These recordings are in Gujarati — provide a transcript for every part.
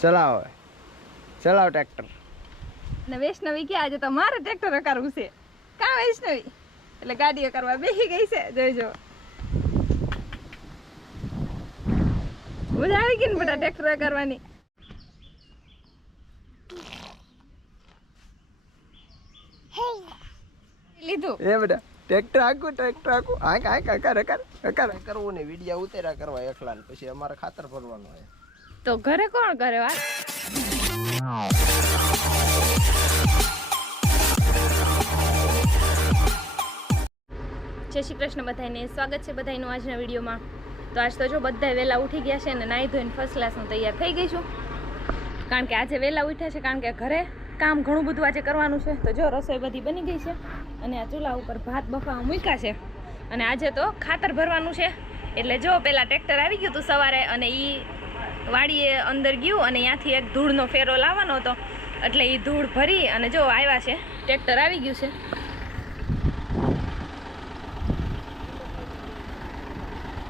ચલાવો ચલાવ ટ્રેક્ટર ને વૈષ્ણવી કે આજે તો મારે ટ્રેક્ટર કરવું છે કા વૈષ્ણવી એટલે ગાડીઓ કરવા બેસી ગઈ છે જોઈજો મજા આવી ગઈ ને બેટા ટ્રેક્ટર કરવાની લીધું એ બેટા ટ્રેક્ટર આખું આકાર કરવું ને વિડિયા ઉતાર્યા કરવા એકલા ને પછી અમારે ખાતર ભરવાનું હોય તો ઘરે કોણ કરે વાત જય શ્રી કૃષ્ણ બધાને સ્વાગત છે બધાનું આજના વિડીયોમાં તો આજ તો જો બધા વહેલા ઉઠી ગયા છે અને નાહી ધોઈને ફર્સ્ટ ક્લાસ હું તૈયાર થઈ ગઈ છું કારણ કે આજે વહેલા ઉઠ્યા છે કારણ કે ઘરે કામ ઘણું બધું આજે કરવાનું છે તો જો રસોઈ બધી બની ગઈ છે અને આ ચૂલા ઉપર ભાત બફાવા મૂક્યા છે અને આજે તો ખાતર ભરવાનું છે એટલે જો પહેલાં ટ્રેક્ટર આવી ગયું હતું સવારે અને એ વાડીએ અંદર ગયું અને ત્યાંથી એક ધૂળનો ફેરો લાવવાનો હતો એટલે એ ધૂળ ભરી અને જો આવ્યા છે ટ્રેક્ટર આવી ગયું છે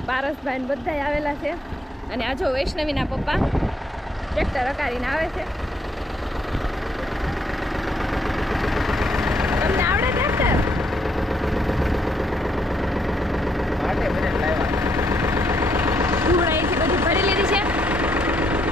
પારસભાઈ બધા આવેલા છે અને આ જો વૈષ્ણવીના પપ્પા ટ્રેક્ટર હકારીને આવે છે તમને આવડે ટ્રેક્ટર ધૂળ અહીંથી બધી ભરી લીધી છે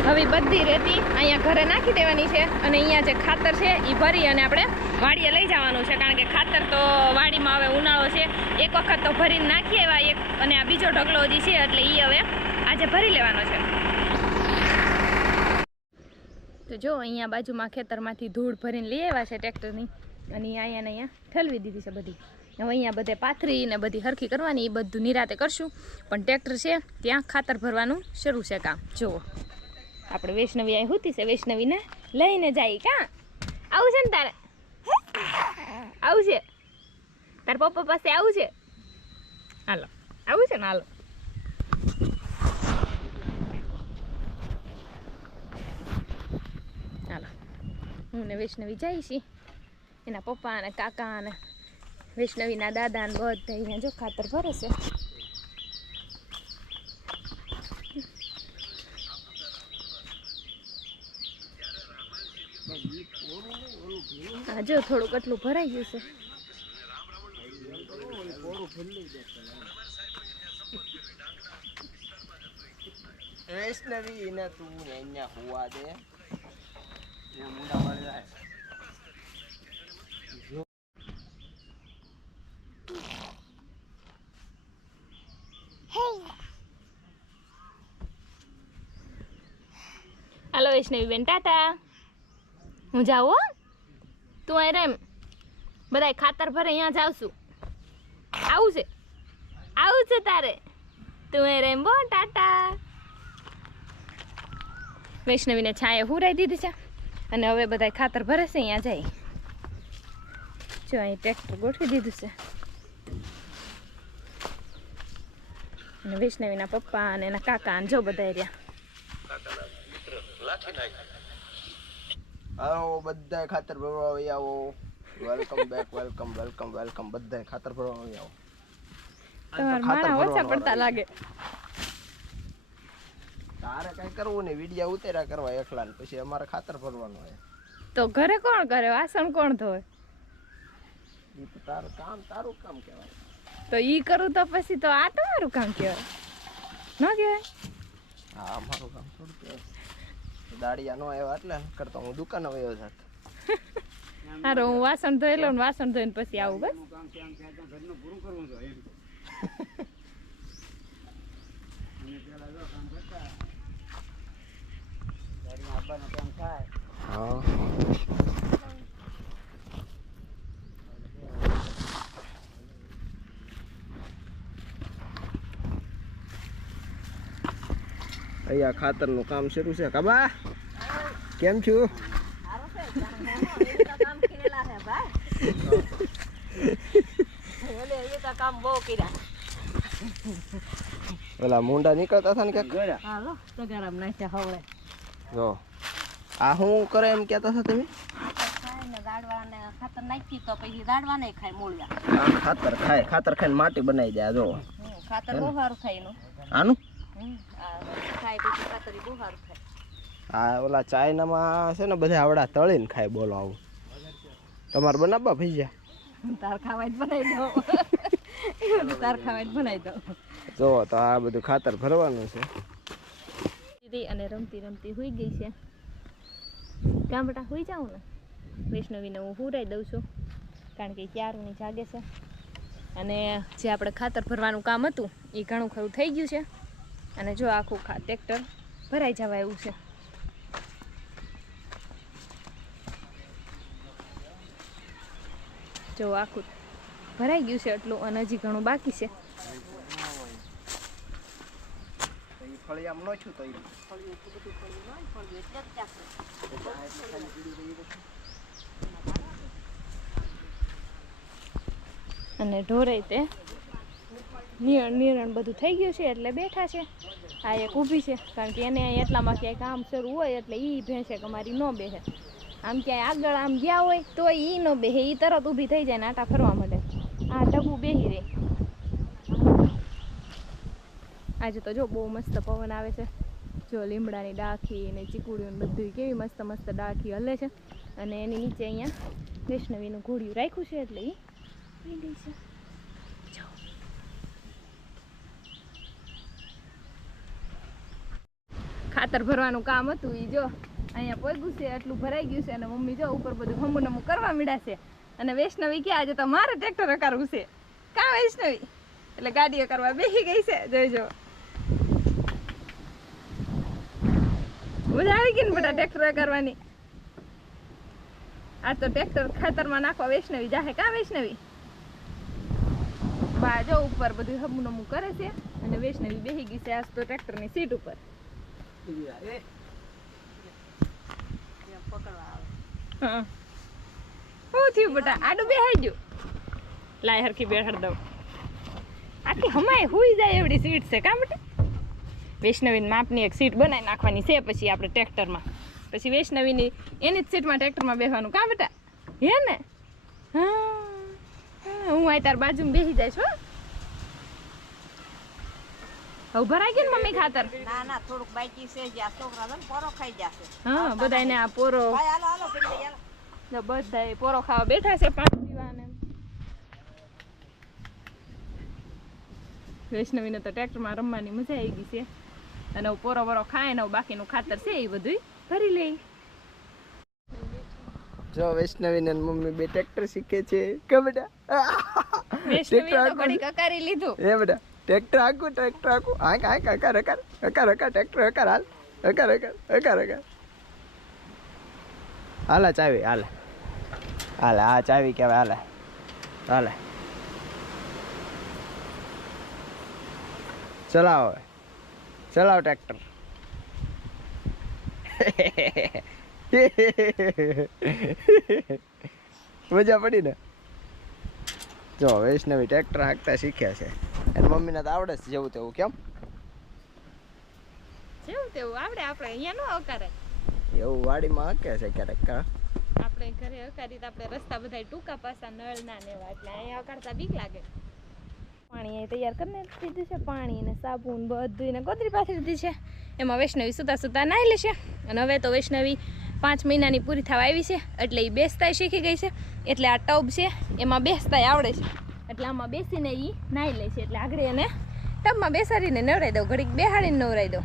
હવે બધી રેતી અહીંયા ઘરે નાખી દેવાની છે અને અહીંયા જે ખાતર છે એ ભરી અને આપણે વાડીએ લઈ જવાનું છે કારણ કે ખાતર તો વાડીમાં હવે ઉનાળો છે એક વખત તો ભરીને નાખી આવ્યા એક અને આ બીજો ઢગલો હજી છે એટલે એ હવે આજે ભરી લેવાનો છે તો જો અહીંયા બાજુમાં ખેતરમાંથી ધૂળ ભરીને લઈ આવ્યા છે ટ્રેક્ટરની અને અહીંયા ને અહીંયા ઠલવી દીધી છે બધી હવે અહીંયા બધે પાથરી ને બધી હરખી કરવાની એ બધું નિરાતે કરશું પણ ટ્રેક્ટર છે ત્યાં ખાતર ભરવાનું શરૂ છે કામ જુઓ આપણે વૈષ્ણવી અહીં હોતી છે વૈષ્ણવીને લઈને જાય કાં આવું છે ને તારે આવું છે તાર પપ્પા પાસે આવું છે હાલો આવું છે ને હાલો હાલો હું ને વૈષ્ણવી જાય છે એના પપ્પા અને કાકા અને વૈષ્ણવીના દાદા ને બધા અહીંયા જો ખાતર ભરે છે હા જો થોડુંક એટલું ભરાઈ ગયું છે વૈષ્ણવી ને તું અહીંયા હોવા દે મુંડા મળી જાય હાલો વૈષ્ણવી બેન ટાટા હું જાઉં હો તું અહીં રેમ બધા ખાતર ભરે અહીંયા જાઉં છું આવું છે તારે તું અહીં રેમ બો ટાટા વૈષ્ણવીને છાંયે હુરાઈ દીધી છે અને હવે બધા ખાતર ભરે છે અહીંયા જાય જો અહીં ટ્રેક્ટર ગોઠવી દીધું છે અને વૈષ્ણવીના પપ્પા અને એના કાકા અને જો બધા રહ્યા આવો બધા ખાતર ભરવા આવી આવો વેલકમ બેક વેલકમ બધા ખાતર ભરવા આવી આવો મારા ઓછા પડતા લાગે તારે કઈ કરવું ને વિડિયા ઉતાર્યા કરવા એકલા ને પછી અમારે ખાતર ભરવાનું હોય તો ઘરે કોણ કરે વાસણ કોણ ધોય ઈ તો તારું કામ કહેવાય તો ઈ કરું તો પછી તો આ તમારું કામ કહેવાય ન કહેવાય હા મારું કામ થોડું કહેવાય દાડિયા નો આવ્યા એટલે કરતો હું દુકાને વયો જાત હારો હું વાસણ ધોઈ લઉં વાસણ ધોઈને પછી આવું બસ અહીંયા ખાતરનું કામ શરૂ છે કાબા કેમ છું ઓલા મુંડા નીકળતા હતા ને ક્યાંક જો આ શું કરે એમ કહેતા હતા તમે ખાતર ખાઈને માટી બનાવી દે જો ખાતર બહુ સારું થાય આનું ખાય પછી ખાતર બહુ સારું થાય આ ઓલા ચાઇનામાં છે ને બધા આવડા તળીને ખાય. બોલો આવું તમારે બનાવવા ભજીયા? તાર ખાવા જ બનાવી દો. તાર ખાવા જ બનાવી દો. જો તો આ બધું ખાતર ભરવાનું છે. અને રમતી રમતી હુઈ ગઈ છે. કાં બેટા હુઈ જાઉં ને. વૈષ્ણવીને હું હુરાઈ દઉં છું કારણ કે ક્યારની જાગે છે. અને જે આપણે ખાતર ભરવાનું કામ હતું એ ઘણું ખરું થઈ ગયું છે. અને જો આખું ટ્રેક્ટર ભરાઈ જવા એવું છે. જો આખું ભરાઈ ગયું છે એટલું અને હજી ઘણું બાકી છે. અને ઢોરે તે નિરણ બધું થઈ ગયું છે એટલે બેઠા છે. આ એક ઊભી છે કારણ કે એને એટલામાં ક્યાંય કામ શરૂ હોય એટલે એ ભેંસે અમારી ન બેસે. આમ ક્યાંય આગળ આમ ગયા હોય તો એ ન બેસે, એ તરત ઊભી થઈ જાય ને આટા ફરવા માંડે. આ ઢબું બેહી રહે. આજે તો જો બહુ મસ્ત પવન આવે છે. જો લીમડાની ડાખી ને ચીકુડીઓ બધું કેવી મસ્ત મસ્ત ડાખી હલે છે. અને એની નીચે અહીંયા વૈષ્ણવીનું ઘોડિયું રાખ્યું છે એટલે એ ગઈ છે. ખાતર ભરવાનું કામ હતું એ જો અહીંયા પહોંચ્યું છે એટલું ભરાઈ ગયું છે. અને મમ્મી જો ઉપર બધું હમું નમું કરવા મીડા છે. અને વૈષ્ણવી ક્યાં આજે તો મારે ટ્રેક્ટર કરવું છે. કાં વૈષ્ણવી? એટલે ગાડીઓ કરવા બેસી ગઈ છે. જોઈજો મજા આવી ગઈ ને બધા ટ્રેક્ટર કરવાની. આ તો ટ્રેક્ટર ખાતરમાં નાખવા વૈષ્ણવી જાહે. કાં વૈષ્ણવી? બા જો ઉપર બધું હમું નમું કરે છે. અને વૈષ્ણવી બેસી ગઈ છે આજ તો ટ્રેક્ટરની સીટ ઉપર. હા શું થયું બેટા? આડું બેહાઈ ગયું. લાય હરખી બેહાડ દઉં. આટલી હમાય હુઈ જાય એવડી સીટ છે. કાં બેટા? વૈષ્ણવીની માપની એક સીટ બનાવી નાખવાની છે પછી આપણે ટ્રેક્ટરમાં. પછી વૈષ્ણવીની એની જ સીટમાં ટ્રેક્ટરમાં બેસવાનું. કાં બેટા? હે ને? હા હું આ તાર બાજુમાં બેસી જાય છું. હવે ભરાઈ ગયું ને મમ્મી ખાતર? ના ના થોડુંક બાકી છે. જ્યાં છોકરા છે ને પોરો ખાઈ જશે. હા બધાને આ પોરો હાલો હાલો પેલી હાલો. જો બધા પોરો ખાવા બેઠા છે. પાણી પીવાને વૈષ્ણવીને તો ટ્રેક્ટરમાં રમવાની મજા આવી ગઈ છે. અને પોરો વરો ખાય ને બાકીનું ખાતર છે એ બધું ભરી લે. જો વૈષ્ણવી ને મમ્મી બે ટ્રેક્ટર શીખે છે. કે બેટા વૈષ્ણવી તો ઘડી કકારી લીધું. એ બેટા ટ્રેક્ટર આખું હાક હાક હકાર ટ્રેક્ટર હકાર હાલ હકાર હાલા ચાવી હાલે હાલે આ ચાવી કહેવાય. હાલે હાલે ચલાવો હવે ચલાવો ટ્રેક્ટર. મજા પડી ને? જો વૈષ્ણવી ટ્રેક્ટર હાંકતા શીખ્યા છે. એની મમ્મીને તો આવડે છે જેવું તેવું. કેમ જેવું તેવું આવડે? આપણે અહીંયા ન અકારે એવું વાડીમાં હાંકે છે ક્યારેક. કા આપણે ઘરે અકારી તો આપણે રસ્તા બધા ટૂંકા પાસા નળ ના ને એવા એટલે અહીંયા અકારતા બીક લાગે. પાણી અહીં તૈયાર કરીને દીધું છે. પાણી ને સાબુન બધું ને કોતરી પાથરી દીધી છે. એમાં વૈષ્ણવી સુતા સુતા નાહી લેશે. અને હવે તો વૈષ્ણવી 5 મહિનાની પૂરી થવા આવી છે એટલે એ બેસતાય શીખી ગઈ છે. એટલે આ ટબ છે એમાં બેસતાય આવડે છે. એટલે આમાં બેસીને એ નાહી લે છે. એટલે આગળ એને ટબમાં બેસાડીને નવરાઈ દઉં. ઘડીક બેહાડીને નવરાઈ દઉં.